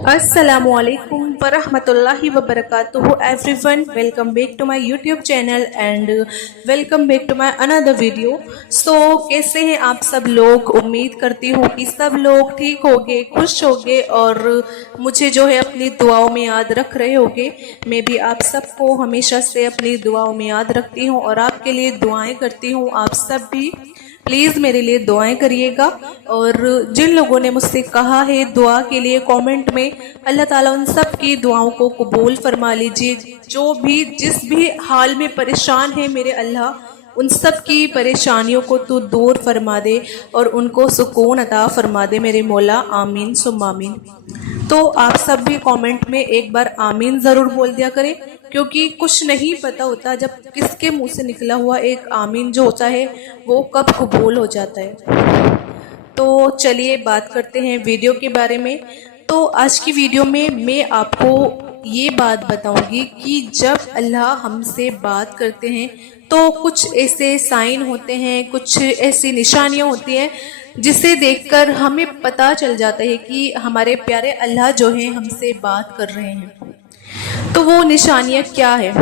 Assalamualaikum warahmatullahi wabarakatuh everyone, welcome back to my YouTube channel and welcome back to my another video। So कैसे हैं आप सब लोग? उम्मीद करती हूँ कि सब लोग ठीक होंगे, खुश होंगे और मुझे जो है अपनी दुआओं में याद रख रहे होंगे। मैं भी आप सबको हमेशा से अपनी दुआओं में याद रखती हूँ और आपके लिए दुआएं करती हूँ। आप सब भी प्लीज़ मेरे लिए दुआएं करिएगा। और जिन लोगों ने मुझसे कहा है दुआ के लिए कमेंट में, अल्लाह ताला उन सब की दुआओं को कबूल फरमा लीजिए। जो भी जिस भी हाल में परेशान है मेरे अल्लाह, उन सब की परेशानियों को तू दूर फरमा दे और उनको सुकून अता फरमा दे मेरे मौला। आमीन सुम्मा आमीन। तो आप सब भी कमेंट में एक बार आमीन ज़रूर बोल दिया करें, क्योंकि कुछ नहीं पता होता जब किसके मुंह से निकला हुआ एक आमीन जो होता है वो कब कबूल हो जाता है। तो चलिए बात करते हैं वीडियो के बारे में। तो आज की वीडियो में मैं आपको ये बात बताऊंगी कि जब अल्लाह हमसे बात करते हैं तो कुछ ऐसे साइन होते हैं, कुछ ऐसी निशानियां होती हैं जिसे देखकर हमें पता चल जाता है कि हमारे प्यारे अल्लाह जो हैं हमसे बात कर रहे हैं। तो वो निशानियाँ क्या है?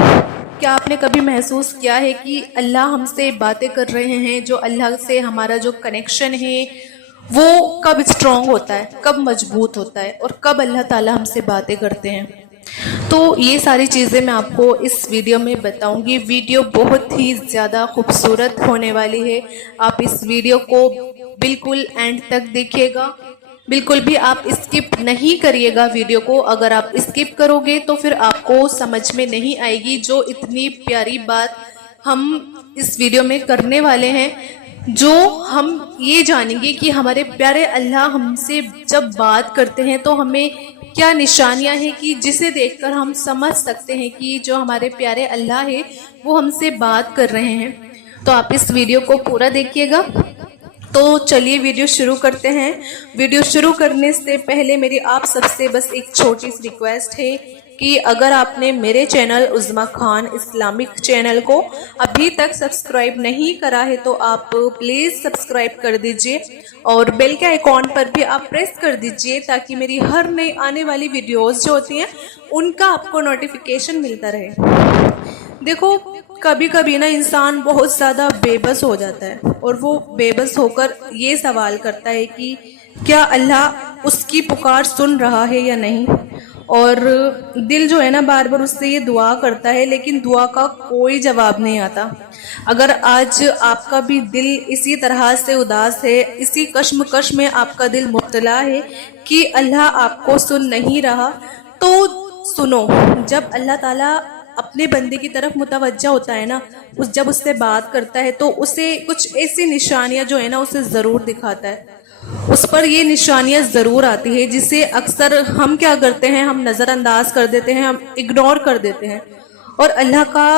क्या आपने कभी महसूस किया है कि अल्लाह हमसे बातें कर रहे हैं? जो अल्लाह से हमारा जो कनेक्शन है वो कब स्ट्रॉन्ग होता है, कब मजबूत होता है और कब अल्लाह ताला हमसे बातें करते हैं? तो ये सारी चीज़ें मैं आपको इस वीडियो में बताऊंगी। वीडियो बहुत ही ज़्यादा खूबसूरत होने वाली है। आप इस वीडियो को बिल्कुल एंड तक देखिएगा, बिल्कुल भी आप स्किप नहीं करिएगा वीडियो को। अगर आप स्किप करोगे तो फिर आपको समझ में नहीं आएगी जो इतनी प्यारी बात हम इस वीडियो में करने वाले हैं। जो हम ये जानेंगे कि हमारे प्यारे अल्लाह हमसे जब बात करते हैं तो हमें क्या निशानियां हैं कि जिसे देखकर हम समझ सकते हैं कि जो हमारे प्यारे अल्लाह है वो हमसे बात कर रहे हैं। तो आप इस वीडियो को पूरा देखिएगा। तो चलिए वीडियो शुरू करते हैं। वीडियो शुरू करने से पहले मेरी आप सबसे बस एक छोटी सी रिक्वेस्ट है कि अगर आपने मेरे चैनल उज़्मा खान इस्लामिक चैनल को अभी तक सब्सक्राइब नहीं करा है तो आप प्लीज़ सब्सक्राइब कर दीजिए और बेल के आइकॉन पर भी आप प्रेस कर दीजिए ताकि मेरी हर नई आने वाली वीडियोस जो होती हैं उनका आपको नोटिफिकेशन मिलता रहे। देखो, कभी कभी ना इंसान बहुत ज़्यादा बेबस हो जाता है और वो बेबस होकर ये सवाल करता है कि क्या अल्लाह उसकी पुकार सुन रहा है या नहीं। और दिल जो है ना बार बार उससे ये दुआ करता है, लेकिन दुआ का कोई जवाब नहीं आता। अगर आज आपका भी दिल इसी तरह से उदास है, इसी कश्मकश में आपका दिल मुब्तला है कि अल्लाह आपको सुन नहीं रहा, तो सुनो, जब अल्लाह ताला अपने बंदे की तरफ मुतवज्जा होता है ना, जब उससे बात करता है तो उसे कुछ ऐसी निशानियां जो है ना उसे ज़रूर दिखाता है। उस पर ये निशानियां ज़रूर आती है जिसे अक्सर हम क्या करते हैं, हम नज़रअंदाज कर देते हैं, हम इग्नोर कर देते हैं। और अल्लाह का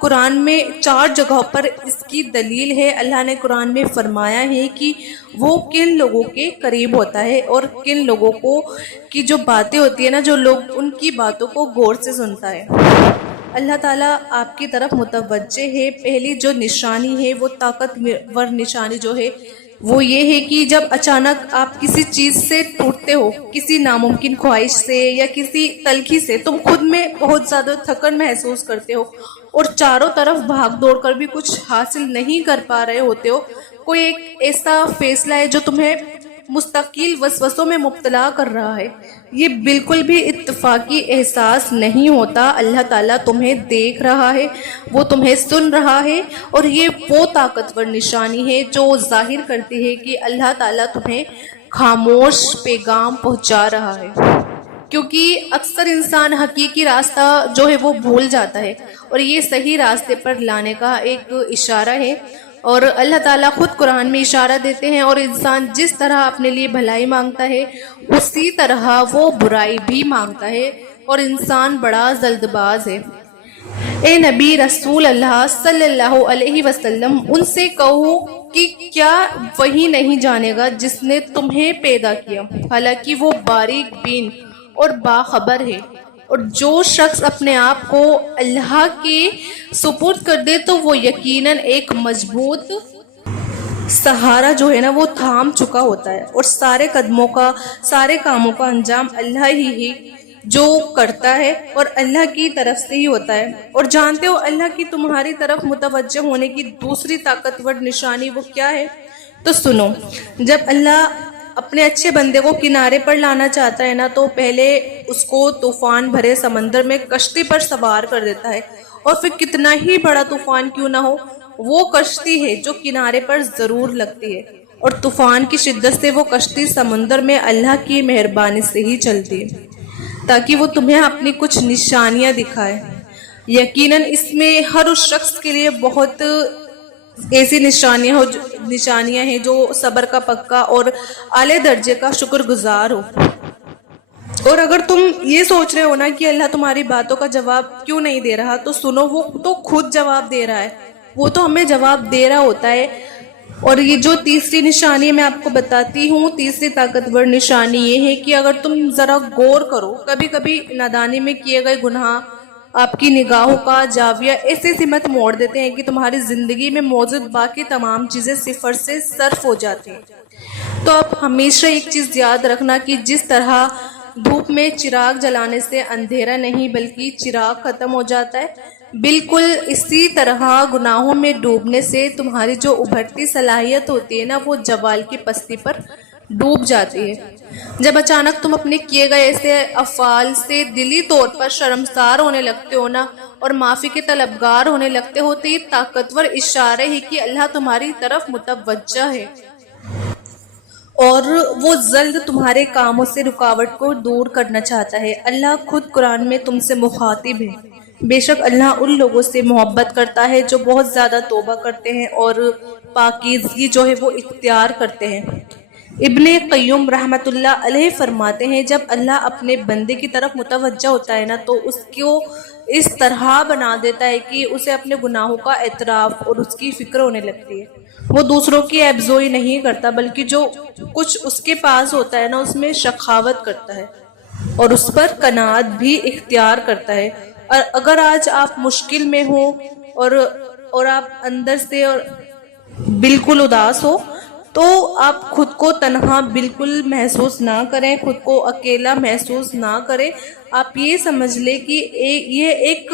कुरान में 4 जगहों पर इसकी दलील है। अल्लाह ने कुरान में फरमाया है कि वो किन लोगों के करीब होता है और किन लोगों को की जो बातें होती है ना, जो लोग उनकी बातों को गौर से सुनता है। अल्लाह ताला आपकी तरफ मुतवज्जे है। पहली जो निशानी है वो ताकतवर निशानी जो है वो ये है कि जब अचानक आप किसी चीज़ से टूटते हो, किसी नामुमकिन ख्वाहिश से या किसी तलखी से, तुम खुद में बहुत ज़्यादा थकन महसूस करते हो और चारों तरफ भाग दौड़ कर भी कुछ हासिल नहीं कर पा रहे होते हो। कोई एक ऐसा फैसला है जो तुम्हें मुस्तकिल वसवसों में मुब्तला कर रहा है। ये बिल्कुल भी इत्तफाकी एहसास नहीं होता। अल्लाह ताला तुम्हें देख रहा है, वो तुम्हें सुन रहा है और ये वो ताकतवर निशानी है जो जाहिर करती है कि अल्लाह ताला तुम्हें खामोश पैगाम पहुंचा रहा है। क्योंकि अक्सर इंसान हकीकी रास्ता जो है वो भूल जाता है और ये सही रास्ते पर लाने का एक इशारा है। और अल्लाह ताला खुद कुरान में इशारा देते हैं और इंसान जिस तरह अपने लिए भलाई मांगता है उसी तरह वो बुराई भी मांगता है और इंसान बड़ा जल्दबाज है। ए नबी रसूल अल्लाह सल्लल्लाहु अलैहि वसल्लम, उनसे कहो कि क्या वही नहीं जानेगा जिसने तुम्हें पैदा किया, हालांकि वो बारीक बीन और बाखबर है। और जो शख्स अपने आप को अल्लाह के सुपुर्द कर दे तो वो यकीनन एक मजबूत सहारा जो है ना वो थाम चुका होता है, और सारे कदमों का, सारे कामों का अंजाम अल्लाह ही जो करता है, और अल्लाह की तरफ से ही होता है। और जानते हो अल्लाह की तुम्हारी तरफ मुतवज्जह होने की दूसरी ताकतवर निशानी वो क्या है? तो सुनो, जब अल्लाह अपने अच्छे बंदे को किनारे पर लाना चाहता है ना, तो पहले उसको तूफान भरे समंदर में कश्ती पर सवार कर देता है, और फिर कितना ही बड़ा तूफान क्यों ना हो, वो कश्ती है जो किनारे पर जरूर लगती है, और तूफान की शिद्दत से वो कश्ती समुंदर में अल्लाह की मेहरबानी से ही चलती है, ताकि वो तुम्हें अपनी कुछ निशानियां दिखाए। यकीनन इसमें हर उस शख्स के लिए बहुत ऐसी निशानियां हैं जो सब्र का पक्का और आले दर्जे का शुक्रगुजार हो। और अगर तुम ये सोच रहे हो ना कि अल्लाह तुम्हारी बातों का जवाब क्यों नहीं दे रहा, तो सुनो, वो तो खुद जवाब दे रहा है, वो तो हमें जवाब दे रहा होता है। और ये जो तीसरी निशानी मैं आपको बताती हूँ, तीसरी ताकतवर निशानी ये है कि अगर तुम जरा गौर करो, कभी कभी नादानी में किए गए गुनाह आपकी निगाहों का जाविया ऐसे सिमत मोड़ देते हैं कि तुम्हारी जिंदगी में मौजूद बाकी तमाम चीजें सिफर से सर्फ हो जाती हैं। तो अब हमेशा एक चीज याद रखना कि जिस तरह धूप में चिराग जलाने से अंधेरा नहीं बल्कि चिराग खत्म हो जाता है, बिल्कुल इसी तरह गुनाहों में डूबने से तुम्हारी जो उभरती सलाहियत होती है ना, वो जवाल की पस्ती पर डूब जाती है। जब अचानक तुम अपने किए गए ऐसे अफ़ाल से दिली तौर पर शर्मसार होने लगते हो ना, और माफ़ी के तलबगार होने लगते हो, तो ये ताकतवर इशारे है कि अल्लाह तुम्हारी तरफ मुतवज्जह है, और वो जल्द तुम्हारे कामों से रुकावट को दूर करना चाहता है। अल्लाह खुद कुरान में तुमसे मुखातिब है। बेशक अल्लाह उन लोगों से मोहब्बत करता है जो बहुत ज़्यादा तौबा करते हैं और पाकीज़गी जो है वो इख्तियार करते हैं। इब्ने क़य्युम रहमतुल्लाह अलैह फरमाते हैं, जब अल्लाह अपने बंदे की तरफ मुतवज्जह होता है ना, तो उसको इस तरह बना देता है कि उसे अपने गुनाहों का एतराफ़ और उसकी फ़िक्र होने लगती है। वो दूसरों की एब्ज़ोई नहीं करता, बल्कि जो कुछ उसके पास होता है ना, उसमें शखावत करता है और उस पर कनात भी इख्तियार करता है। और अगर आज आप मुश्किल में हो और आप अंदर से और बिल्कुल उदास हो, तो आप खुद को तन्हा बिल्कुल महसूस ना करें, खुद को अकेला महसूस ना करें। आप ये समझ ले कि ये एक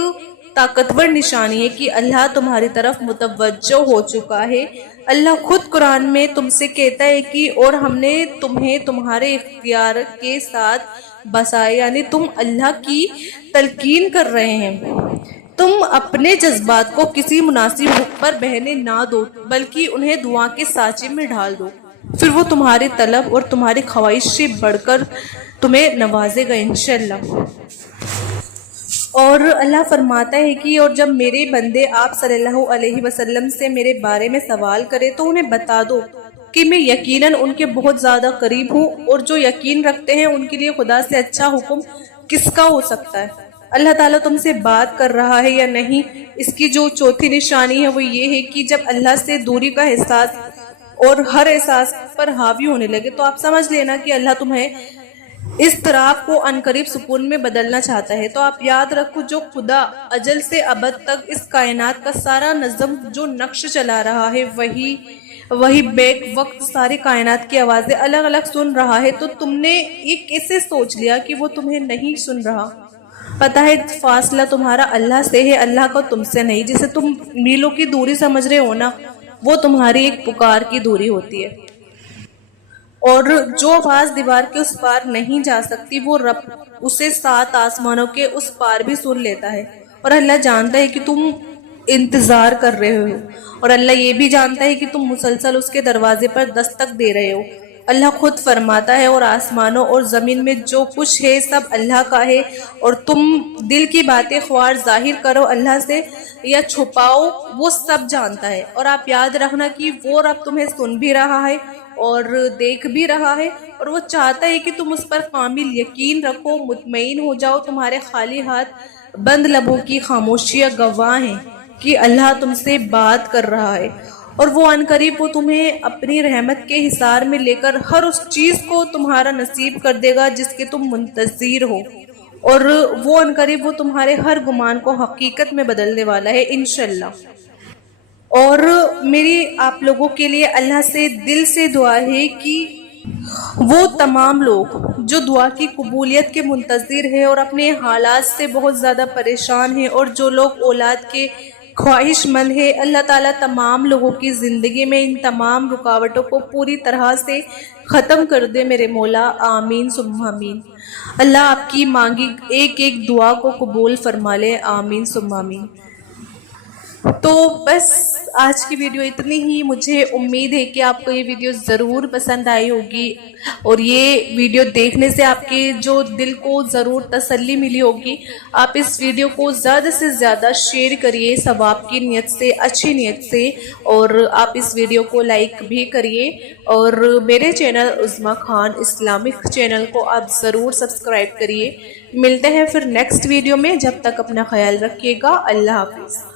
ताकतवर निशानी है कि अल्लाह तुम्हारी तरफ मुतवज्जह हो चुका है। अल्लाह खुद कुरान में तुमसे कहता है कि और हमने तुम्हें तुम्हारे इख्तियार के साथ बसाया, यानी तुम अल्लाह की तलकीन कर रहे हैं। तुम अपने जज्बात को किसी मुनासिब हुक पर बहने ना दो, बल्कि उन्हें दुआ के सांचे में ढाल दो, फिर वो तुम्हारी तलब और तुम्हारी ख्वाहिश से बढ़कर तुम्हें नवाजेगा इंशाअल्लाह। और अल्लाह फरमाता है कि और जब मेरे बंदे आप सल्लल्लाहु अलैहि वसल्लम से मेरे बारे में सवाल करें, तो उन्हें बता दो कि मैं यकीनन उनके बहुत ज़्यादा करीब हूँ, और जो यकीन रखते हैं उनके लिए खुदा से अच्छा हुक्म किसका हो सकता है। अल्लाह ताला तुमसे बात कर रहा है या नहीं, इसकी जो चौथी निशानी है वो ये है कि जब अल्लाह से दूरी का एहसास और हर एहसास पर हावी होने लगे, तो आप समझ लेना कि अल्लाह तुम्हें इस तरह को अनकरीब सुकून में बदलना चाहता है। तो आप याद रखो, जो खुदा अजल से अबद तक इस कायनात का सारा नज़म जो नक्श चला रहा है, वही बेक वक्त सारी कायनात की आवाज़ें अलग अलग सुन रहा है। तो तुमने ये कैसे सोच लिया कि वो तुम्हें नहीं सुन रहा? पता है फासला तुम्हारा अल्लाह से है, अल्लाह को तुमसे नहीं। जिसे तुम मीलों की दूरी समझ रहे हो ना, वो तुम्हारी एक पुकार की दूरी होती है। और जो आवाज़ दीवार के उस पार नहीं जा सकती, वो रब उसे 7 आसमानों के उस पार भी सुन लेता है। और अल्लाह जानता है कि तुम इंतज़ार कर रहे हो, और अल्लाह ये भी जानता है कि तुम मुसलसल उसके दरवाजे पर दस्तक दे रहे हो। अल्लाह खुद फरमाता है, और आसमानों और ज़मीन में जो कुछ है सब अल्लाह का है, और तुम दिल की बातें ख्वार जाहिर करो अल्लाह से या छुपाओ, वो सब जानता है। और आप याद रखना कि वो रब तुम्हें सुन भी रहा है और देख भी रहा है, और वो चाहता है कि तुम उस पर कामिल यकीन रखो, मुतमईन हो जाओ। तुम्हारे खाली हाथ बंद लबों की खामोशियाँ गवाह हैं कि अल्लाह तुमसे बात कर रहा है, और वो अनकरीब वो तुम्हें अपनी रहमत के हिसार में लेकर हर उस चीज़ को तुम्हारा नसीब कर देगा जिसके तुम मुंतज़िर हो, और वो अनकरीब वो तुम्हारे हर गुमान को हकीकत में बदलने वाला है इंशाअल्लाह। اور میری آپ لوگوں کے لیے اللہ سے دل سے دعا ہے کہ وہ تمام لوگ جو دعا کی قبولیت کے منتظر ہیں اور اپنے حالات سے بہت زیادہ پریشان ہیں، اور جو لوگ اولاد کے خواہش مند ہے، اللہ تعالیٰ تمام لوگوں کی زندگی میں ان تمام رکاوٹوں کو پوری طرح سے ختم کر دے میرے مولا، آمین ثم آمین۔ اللہ آپ کی مانگی ایک ایک دعا کو قبول فرما لے، آمین ثم آمین۔ تو بس آج کی ویڈیو اتنی ہی۔ مجھے امید ہے کہ آپ کو یہ ویڈیو ضرور پسند آئی ہوگی، اور یہ ویڈیو دیکھنے سے آپ کے جو دل کو ضرور تسلی ملی ہوگی۔ آپ اس ویڈیو کو زیادہ سے زیادہ شیئر کریے ثواب کی نیت سے، اچھی نیت سے، اور آپ اس ویڈیو کو لائک بھی کریے، اور میرے چینل عظمیٰ خان اسلامک چینل کو آپ ضرور سبسکرائب کریے۔ ملتے ہیں پھر نیکسٹ ویڈیو میں، جب تک اپنا خیال رکھیے گا۔ اللہ حافظ۔